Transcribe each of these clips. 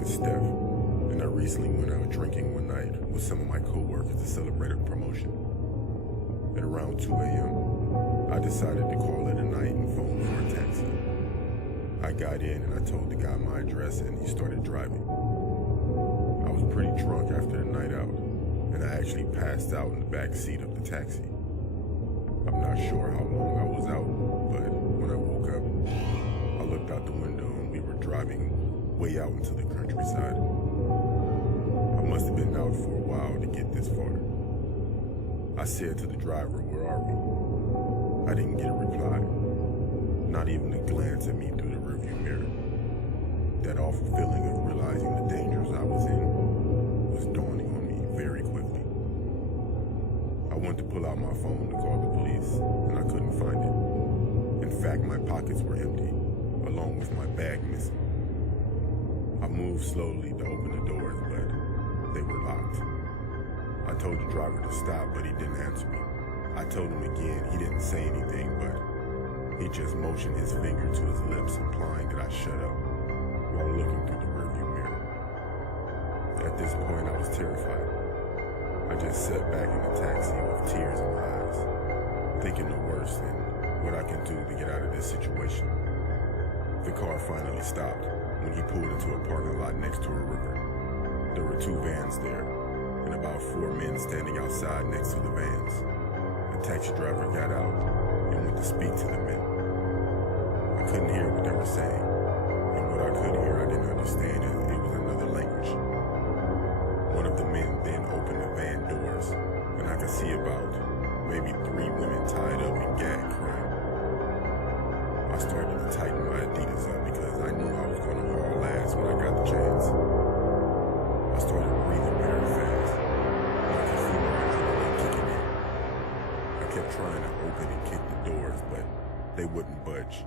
name is Steph, and I recently went out drinking one night with some of my co-workers to celebrate a promotion. At around 2 a.m., I decided to call it a night and phone for a taxi. I got in and I told the guy my address and he started driving. I was pretty drunk after the night out, and I actually passed out in the back seat of the taxi. I'm not sure how long I was out, but when I woke up, I looked out the window and we were driving way out into the countryside. I must have been out for a while to get this far. I said to the driver, "Where are we?" I didn't get a reply, not even a glance at me through the rearview mirror. That awful feeling of realizing the dangers I was in was dawning on me very quickly. I went to pull out my phone to call the police, and I couldn't find it. In fact, my pockets were empty, along with my bag missing. I moved slowly to open the doors, but they were locked. I told the driver to stop, but he didn't answer me. I told him again, he didn't say anything, but he just motioned his finger to his lips, implying that I shut up, while looking through the rearview mirror. At this point, I was terrified. I just sat back in the taxi with tears in my eyes, thinking the worst and what I can do to get out of this situation. The car finally stopped when he pulled into a parking lot next to a river. There were 2 vans there, and about 4 men standing outside next to the vans. The taxi driver got out and went to speak to the men. I couldn't hear what they were saying, and what I could hear I didn't understand, it was another language. One of the men then opened the van doors, and I could see about maybe 3 women tied up and gagged crying. I started to tighten my Adidas up because I knew I was going to haul ass when I got the chance. I started breathing very fast. I could feel my adrenaline kicking in. I kept trying to open and kick the doors, but they wouldn't budge.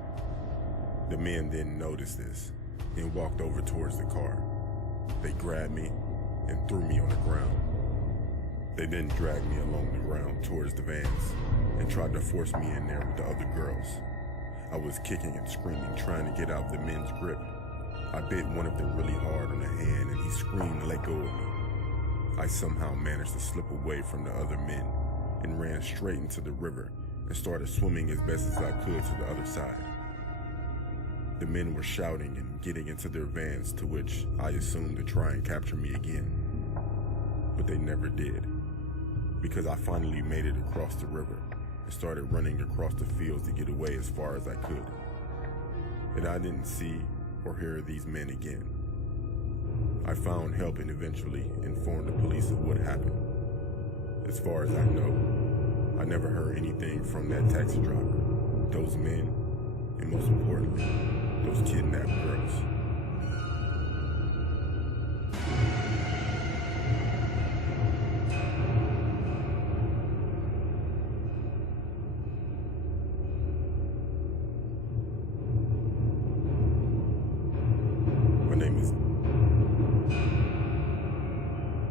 The men then noticed this and walked over towards the car. They grabbed me and threw me on the ground. They then dragged me along the ground towards the vans and tried to force me in there with the other girls. I was kicking and screaming, trying to get out of the men's grip. I bit one of them really hard on the hand and he screamed, "Let go of me." I somehow managed to slip away from the other men and ran straight into the river and started swimming as best as I could to the other side. The men were shouting and getting into their vans, to which I assumed to try and capture me again. But they never did, because I finally made it across the river and started running across the fields to get away as far as I could. And I didn't see or hear these men again. I found help and eventually informed the police of what happened. As far as I know, I never heard anything from that taxi driver, those men, and most importantly, those kidnapped girls.